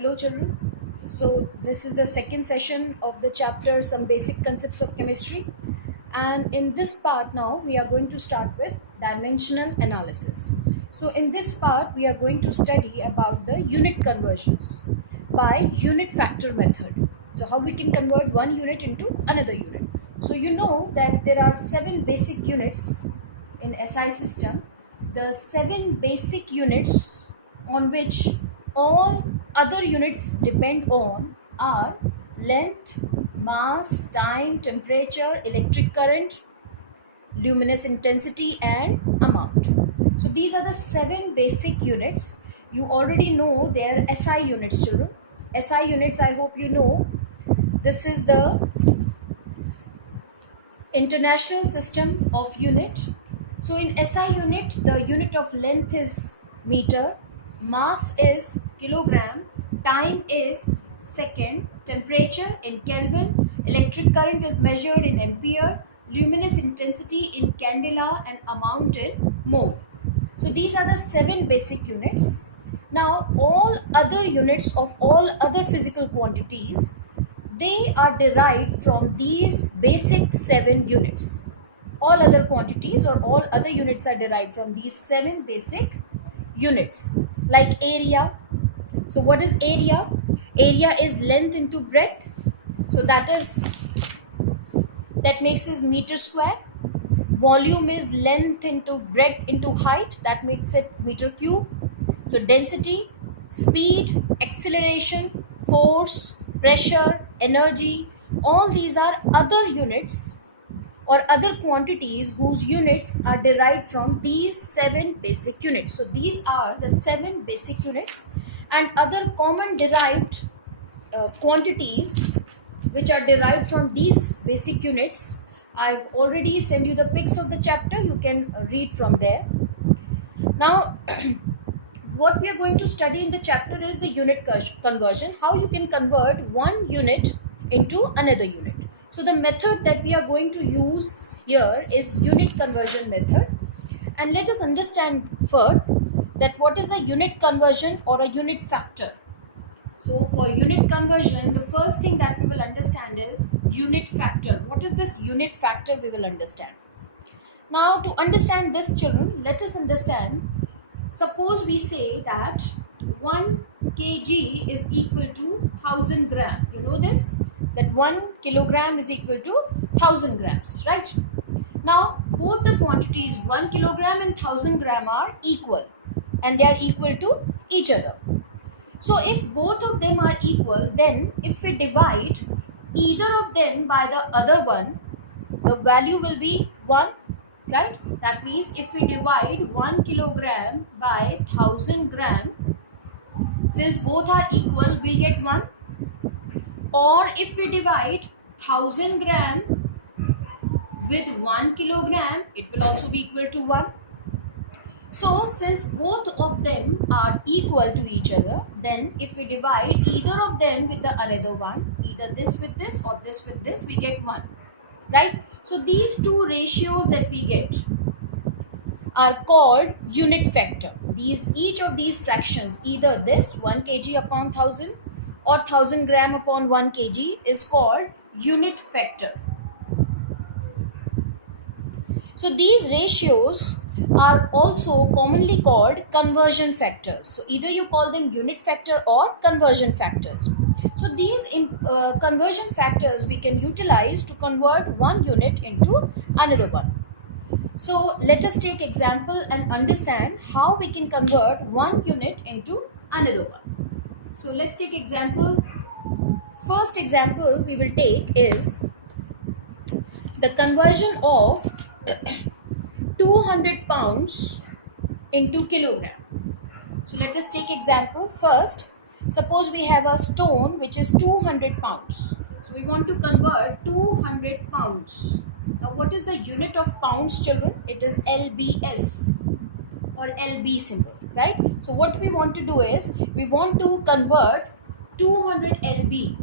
Hello, children. So, this is the second session of the chapter Some Basic Concepts of Chemistry. And in this part, now we are going to start with dimensional analysis. So, in this part, we are going to study about the unit conversions by unit factor method. So, how we can convert one unit into another unit. So, you know that there are 7 basic units in SI system. The 7 basic units on which all other units depend on are length, mass, time, temperature, electric current, luminous intensity, and amount. So these are the 7 basic units. You already know they are SI units, children. SI units, I hope you know. This is the international system of unit. So in SI unit, the unit of length is meter, mass is kilogram, time is second, temperature in Kelvin, electric current is measured in ampere, luminous intensity in candela, and amount in mole. So these are the 7 basic units. Now all other units of all other physical quantities, they are derived from these basic 7 units. All other quantities or all other units are derived from these 7 basic units. Like area. So what is area? Area is length into breadth. So that makes it meter square. Volume is length into breadth into height. That makes it meter cube. So density, speed, acceleration, force, pressure, energy, all these are other units or other quantities whose units are derived from these 7 basic units. So these are the 7 basic units, and other common derived quantities which are derived from these basic units. I've already sent you the pics of the chapter. You can read from there. Now, what we are going to study in the chapter is the unit conversion, how you can convert one unit into another unit. So the method that we are going to use here is unit conversion method. And let us understand first that what is a unit conversion or a unit factor. So for unit conversion, the first thing that we will understand is unit factor. What is this unit factor we will understand? Now to understand this, children, let us understand. Suppose we say that 1 kg is equal to 1000 gram. You know this? That 1 kilogram is equal to 1000 grams, right? Now, both the quantities 1 kilogram and 1000 gram are equal, and they are equal to each other. So, if both of them are equal, then if we divide either of them by the other one, the value will be 1, right? That means if we divide 1 kilogram by 1000 gram, since both are equal, we get 1. Or if we divide 1000 gram with 1 kilogram, it will also be equal to 1. So since both of them are equal to each other, then if we divide either of them with the another one, either this with this or this with this, we get 1, right? So these two ratios that we get are called unit factor. Each of these fractions, either this 1 kg upon 1000 or 1000 gram upon 1 kg, is called unit factor. So these ratios are also commonly called conversion factors. So either you call them unit factor or conversion factors. So these conversion factors we can utilize to convert one unit into another one. So let us take example and understand how we can convert one unit into another one. So let's take example. First example we will take is the conversion of 200 pounds into kilogram. So let us take example. First, suppose we have a stone which is 200 pounds. So we want to convert 200 pounds. Now what is the unit of pounds, children? It is LBS or LB symbol, right? So what we want to do is, we want to convert 200 LB,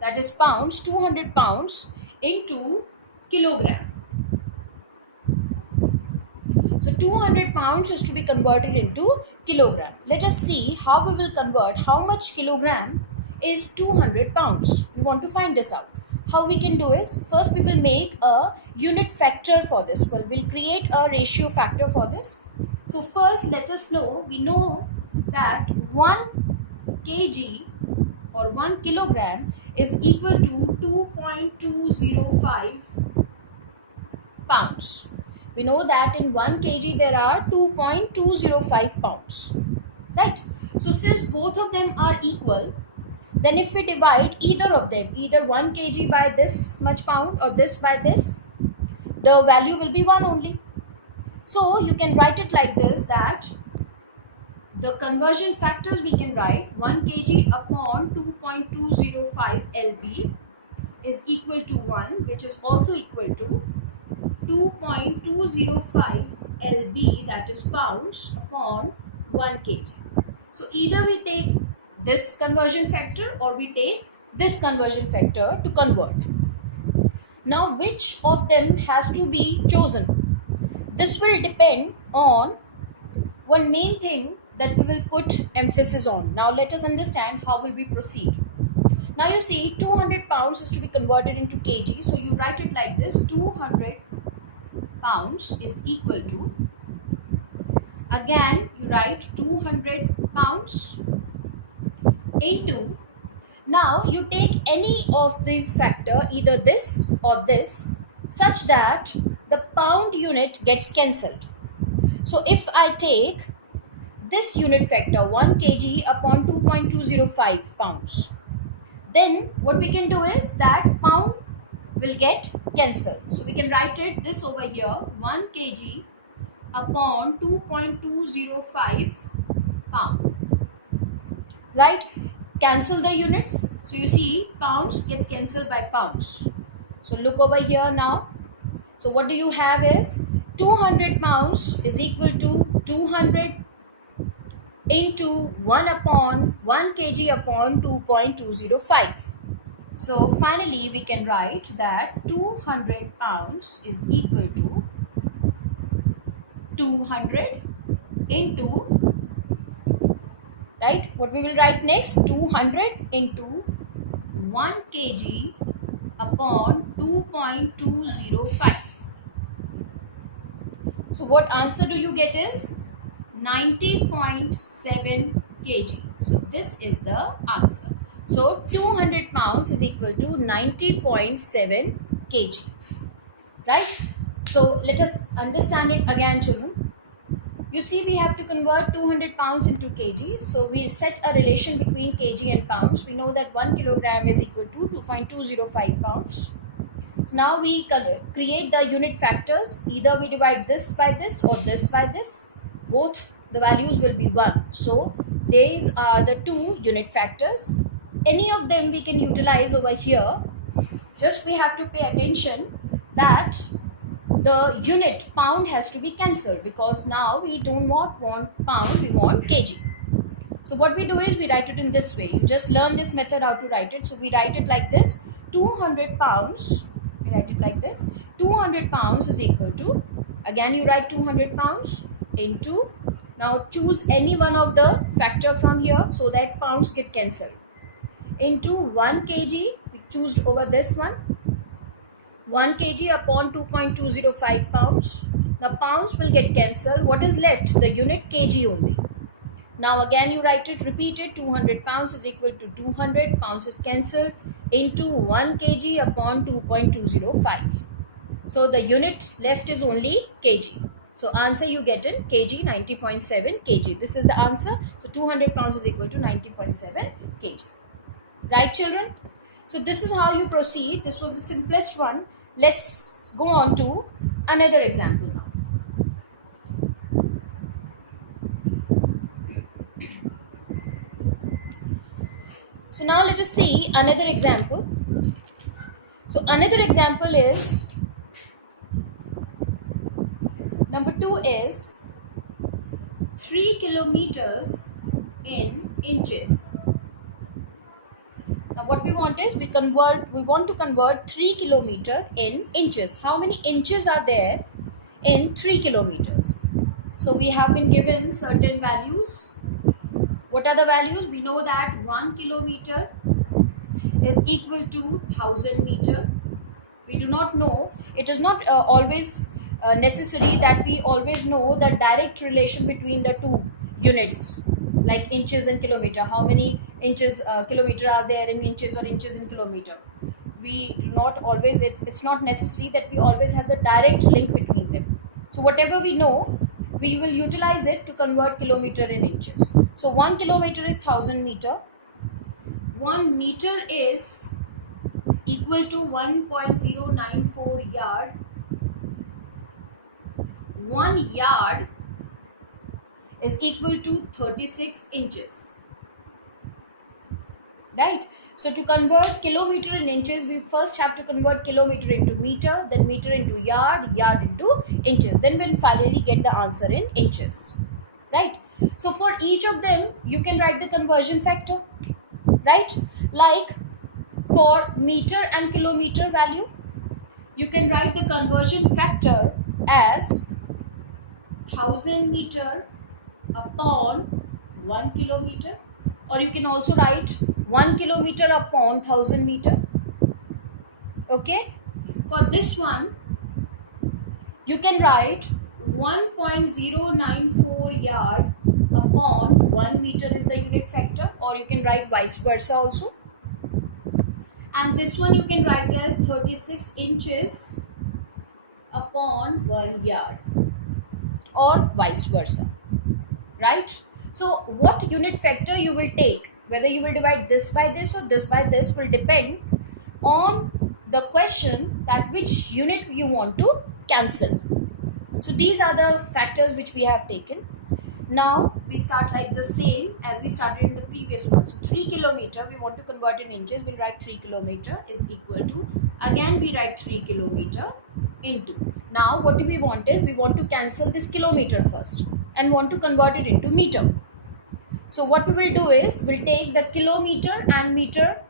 that is pounds, 200 pounds into kilogram. So 200 pounds is to be converted into kilogram. Let us see how we will convert how much kilogram is 200 pounds. We want to find this out. How we can do is, first we will make a unit factor for this. Well, we'll create a ratio factor for this. So first let us know, we know that 1 kg or 1 kilogram is equal to 2.205 pounds. We know that in 1 kg there are 2.205 pounds, right? So since both of them are equal, then if we divide either of them, either 1 kg by this much pound or this by this, the value will be 1 only. So you can write it like this, that the conversion factors we can write 1 kg upon 2.205 lb is equal to 1, which is also equal to 2.205 lb, that is pounds, upon 1 kg. So either we take this conversion factor or we take this conversion factor to convert. Now which of them has to be chosen? This will depend on one main thing that we will put emphasis on. Now let us understand how will we proceed. Now you see 200 pounds is to be converted into kg. So you write it like this, 200 pounds is equal to, again you write 200 pounds into, now you take any of these factor, either this or this, such that the pound unit gets cancelled. So if I take this unit factor 1 kg upon 2.205 pounds, then what we can do is that pound will get cancelled. So we can write it this over here, 1 kg upon 2.205 pound, right? Cancel the units. So you see pounds gets cancelled by pounds. So look over here now. So what do you have is 200 pounds is equal to 200 into 1 upon 1 kg upon 2.205. So finally we can write that 200 pounds is equal to 200 into, right, what we will write next, 200 into 1 kg upon 2.205. So what answer do you get is 90.7 kg. So this is the answer. So 200 pounds is equal to 90.7 kg, right? So let us understand it again, children. You see we have to convert 200 pounds into kg. So we set a relation between kg and pounds. We know that 1 kilogram is equal to 2.205 pounds. So now we create the unit factors. Either we divide this by this or this by this. Both the values will be 1. So these are the two unit factors. Any of them we can utilize over here. Just we have to pay attention that the unit pound has to be cancelled, because now we don't want pound, we want kg. So what we do is we write it in this way. You just learn this method how to write it. So we write it like this, 200 pounds, we write it like this, 200 pounds is equal to, again you write 200 pounds into, now choose any one of the factor from here so that pounds get cancelled, into 1 kg, we choose over this one, 1 kg upon 2.205 pounds. Now pounds will get cancelled. What is left? The unit kg only. Now again you write it, repeat it, 200 pounds is equal to 200, pounds is cancelled, into 1 kg upon 2.205. So the unit left is only kg. So answer you get in kg, 90.7 kg. This is the answer. So 200 pounds is equal to 90.7 kg. Right, children? So this is how you proceed. This was the simplest one. Let's go on to another example now. So now let us see another example. So another example is, number 2 is 3 kilometers in inches. Now what we want is, we want to convert 3 kilometer in inches. How many inches are there in 3 kilometers? So we have been given certain values. What are the values? We know that 1 kilometer is equal to 1000 meter. We do not know. It is not always necessary that we always know the direct relation between the two units, like inches and kilometer. How many inches kilometer are there in inches, or inches in kilometer? We do not always, it's not necessary that we always have the direct link between them. So whatever we know, we will utilize it to convert kilometer in inches. So 1 kilometer is 1000 meter. 1 meter is equal to 1.094 yard. 1 yard is equal to 36 inches. Right? So to convert kilometer in inches, we first have to convert kilometer into meter, then meter into yard, yard into inches. Then we'll finally get the answer in inches. Right? So for each of them, you can write the conversion factor. Right? Like for meter and kilometer value, you can write the conversion factor as 1000 meter upon 1 kilometer, or you can also write 1 kilometer upon 1000 meter. Okay, for this one you can write 1.094 yard upon 1 meter is the unit factor, or you can write vice versa also. And this one you can write as 36 inches upon 1 yard, or vice versa. Right? So what unit factor you will take, whether you will divide this by this or this by this, will depend on the question that which unit you want to cancel. So these are the factors which we have taken. Now we start like the same as we started in the previous one. So 3 kilometer we want to convert in inches. We'll write 3 kilometer is equal to, again we write 3 kilometer into. Now what do we want is, we want to cancel this kilometer first and want to convert it into meter. So what we will do is, we'll take the kilometer and meter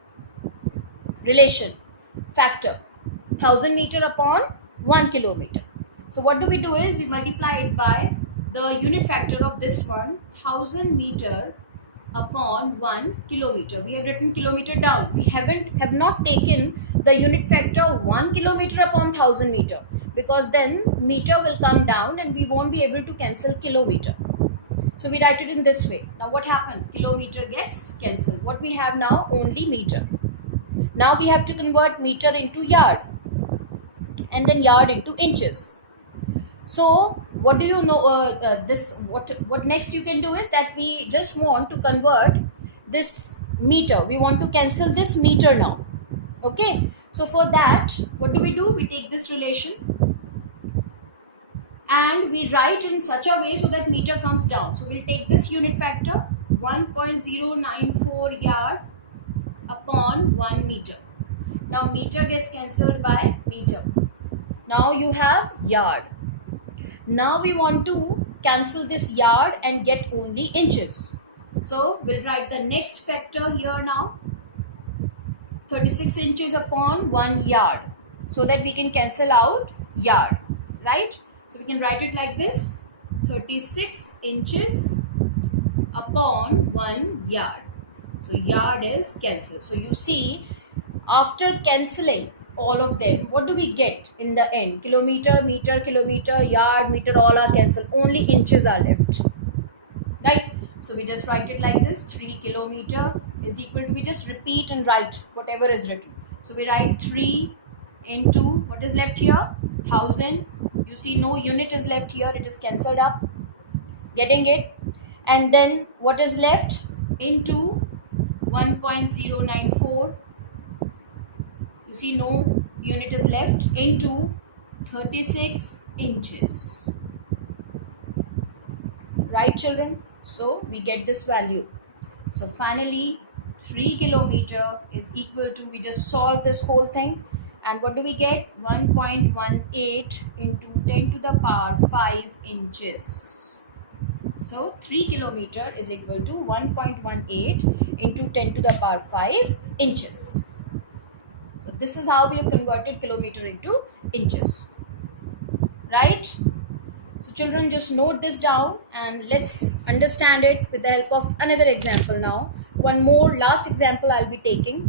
relation factor, 1000 meter upon 1 kilometer. So what do we do is, we multiply it by the unit factor of this one, 1000 meter upon 1 kilometer. We have written kilometer down. We have not taken the unit factor 1 kilometer upon 1000 meter, because then meter will come down and we won't be able to cancel kilometer. So we write it in this way. Now what happened? Kilometer gets cancelled. What we have now? Only meter. Now we have to convert meter into yard, and then yard into inches. So what do you know? What next you can do is that we just want to convert this meter. We want to cancel this meter now. Okay. So for that, what do? We take this relation and we write in such a way so that meter comes down. So we'll take this unit factor, 1.094 yard upon 1 meter. Now meter gets cancelled by meter. Now you have yard. Now we want to cancel this yard and get only inches. So we'll write the next factor here now, 36 inches upon 1 yard, so that we can cancel out yard. Right? So we can write it like this, 36 inches upon 1 yard. So yard is cancelled. So you see, after cancelling all of them, what do we get in the end? Kilometer, meter, kilometer, yard, meter, all are cancelled. Only inches are left. Right? So we just write it like this, 3 kilometer is equal to, we just repeat and write whatever is written. So we write 3 into, what is left here? 1000. You see no unit is left here, it is cancelled up. Getting it? And then what is left? Into 1.094. You see no unit is left, into 36 inches. Right, children? So we get this value. So finally 3 kilometer is equal to, we just solve this whole thing. And what do we get? 1.18 into 10 to the power 5 inches. So 3 kilometer is equal to 1.18 into 10 to the power 5 inches. So this is how we have converted kilometer into inches. Right? So children, just note this down and let's understand it with the help of another example now. One more last example I'll be taking,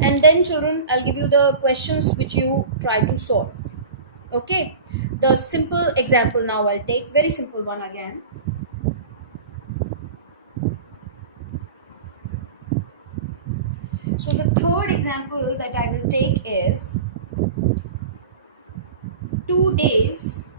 and then children, I'll give you the questions which you try to solve. Okay, the simple example now I'll take, very simple one again. So the third example that I will take is 2 days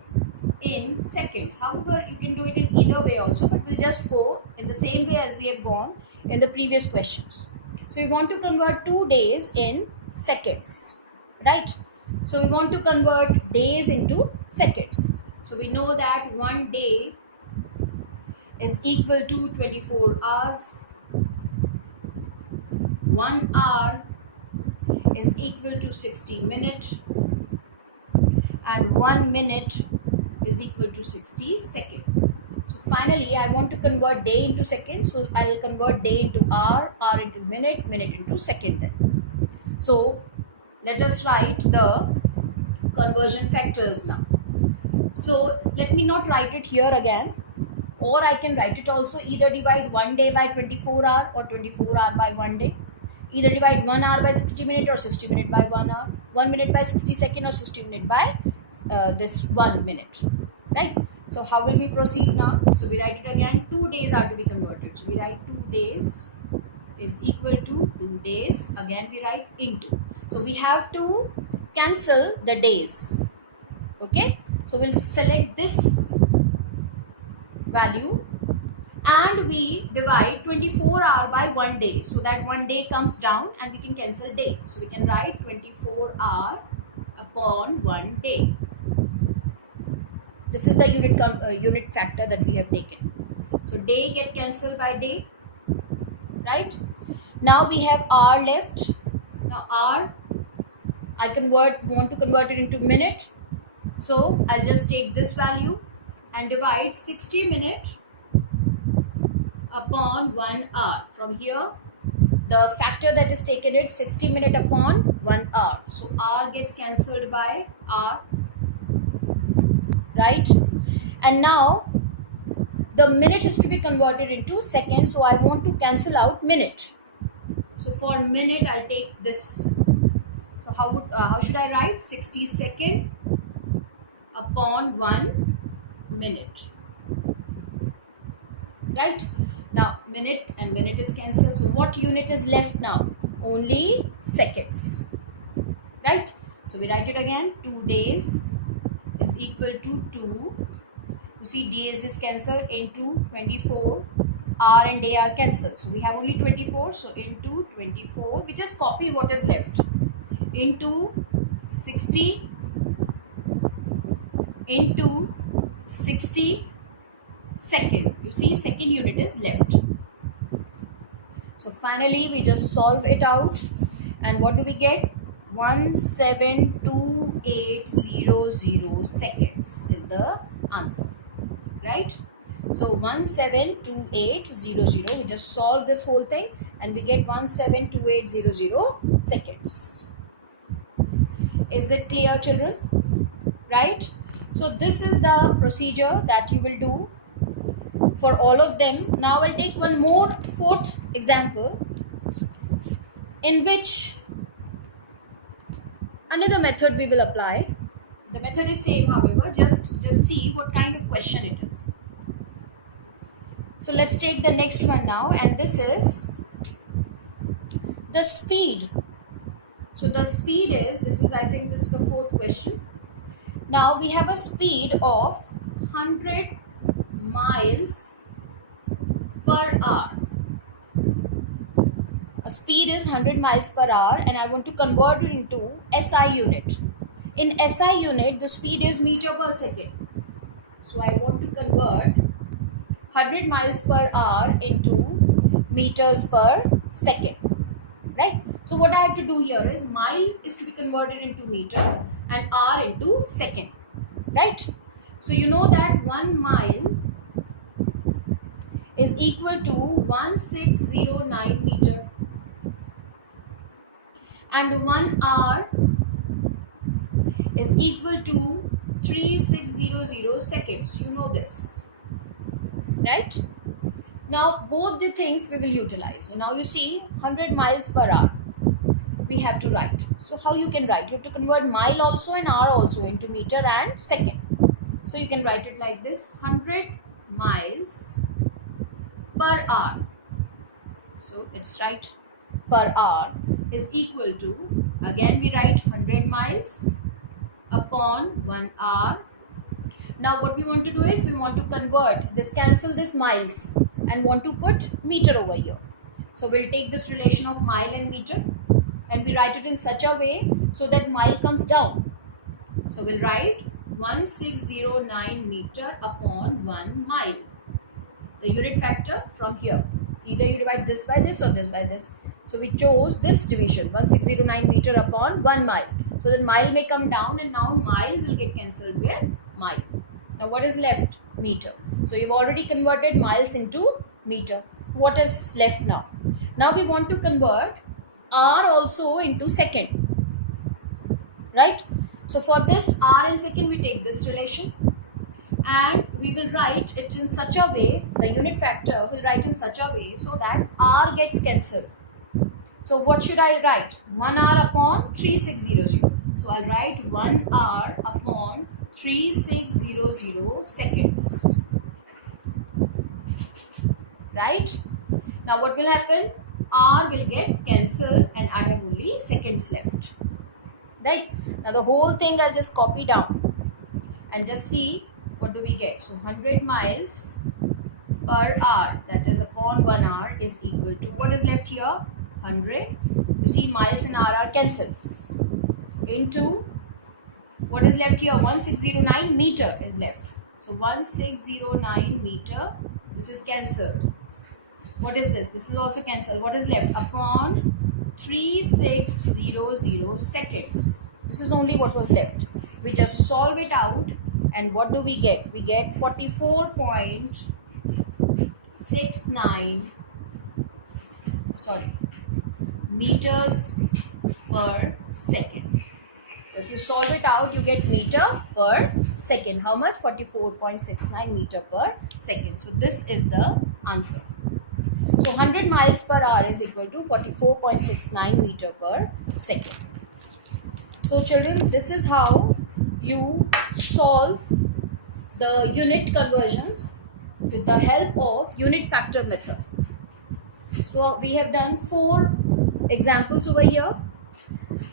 in seconds. However, you can do it in either way also, but we'll just go in the same way as we have gone in the previous questions. So we want to convert 2 days in seconds, right? So we want to convert days into seconds. So we know that 1 day is equal to 24 hours. 1 hour is equal to 60 minutes. And 1 minute is equal to 60 seconds. So finally, I want to convert day into seconds. So I will convert day into hour, hour into minute, minute into second then. So let us write the conversion factors now. So let me not write it here again, or I can write it also, either divide 1 day by 24 hour or 24 hour by 1 day. Either divide 1 hour by 60 minutes or 60 minutes by 1 hour, 1 minute by 60 seconds or 60 minutes by this 1 minute, right? So how will we proceed now? So we write it again, 2 days are to be converted. So we write 2 days is equal to 2 days. Again we write into. So we have to cancel the days. Okay. So we'll select this value and we divide 24 hour by 1 day, so that 1 day comes down and we can cancel day. So we can write 24 hour upon 1 day. This is the unit factor that we have taken. So day get cancelled by day, right? Now we have hour left. Now hour, I want to convert it into minute. So I'll just take this value and divide 60 minutes upon 1 hour. From here, the factor that is taken is 60 minutes upon 1 hour. So hour gets cancelled by hour, right? And now the minute is to be converted into second. So I want to cancel out minute. So for minute, I'll take this. So how should I write? 60 second upon 1 minute, right? Now minute and minute is cancelled. So what unit is left now? Only seconds, right? So we write it again. 2 days is equal to 2. You see, days is cancelled into 24. Hour and day are cancelled. So we have only 24. So into 24, we just copy what is left. Into 60 into 60 second. You see, second unit is left. So finally we just solve it out, and what do we get? 172800 seconds is the answer, right? So 172800, we just solve this whole thing and we get 172800 seconds. Is it clear, children? Right? So this is the procedure that you will do for all of them. Now I'll take one more fourth example in which another method we will apply. The method is same, however, just see what kind of question it is. So let's take the next one now, and this is the speed. So the speed is, I think this is the fourth question. Now we have a speed of 100 miles per hour. A speed is 100 miles per hour and I want to convert it into SI unit. In SI unit, the speed is meter per second. So I want to convert 100 miles per hour into meters per second, right? So what I have to do here is mile is to be converted into meter and hour into second, right? So you know that 1 mile is equal to 1609 meter and 1 hour is equal to 3600 seconds. You know this, right? Now both the things we will utilize. So now you see 100 miles per hour we have to write. So how you can write? You have to convert mile also and hour also into meter and second. So you can write it like this: 100 miles per hour. So let's write per hour is equal to, again we write 100 miles upon 1 hour. Now what we want to do is we want to convert this, cancel this miles and want to put meter over here. So we'll take this relation of mile and meter and we write it in such a way so that mile comes down. So we'll write 1609 meter upon 1 mile. The unit factor from here. Either you divide this by this or this by this. So we chose this division, 1609 meter upon 1 mile. So that mile may come down and now mile will get cancelled with mile. Now what is left? Meter. So you've already converted miles into meter. What is left now? Now we want to convert hour also into second. Right? So for this hour and second we take this relation and we will write it in such a way, the unit factor will write in such a way so that hour gets cancelled. So what should I write? 1 hour upon 3600. So I'll write 1 hour upon 3600 seconds. Right? Now what will happen? Hour will get cancelled and I have only seconds left. Right? Now the whole thing I'll just copy down and just see what do we get. So 100 miles per hour, that is upon 1 hour, is equal to, what is left here? 100. You see miles and hour are cancelled. Into, what is left here? 1609 meter is left. So 1609 meter, this is cancelled. What is this? This is also cancelled. What is left? Upon 3600 seconds. This is only what was left. We just solve it out and what do we get? We get 44.69 meters per second. So if you solve it out, you get meter per second. How much? 44.69 meter per second. So this is the answer. So 100 miles per hour is equal to 44.69 meter per second. So children, this is how you solve the unit conversions with the help of unit factor method. So we have done 4 examples over here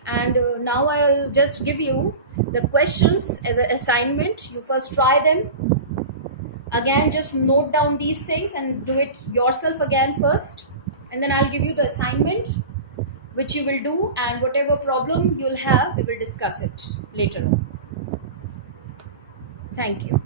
and now I'll just give you the questions as an assignment. You first try them. Again, just note down these things and do it yourself again first. And then I'll give you the assignment which you will do, and whatever problem you'll have, we will discuss it later on. Thank you.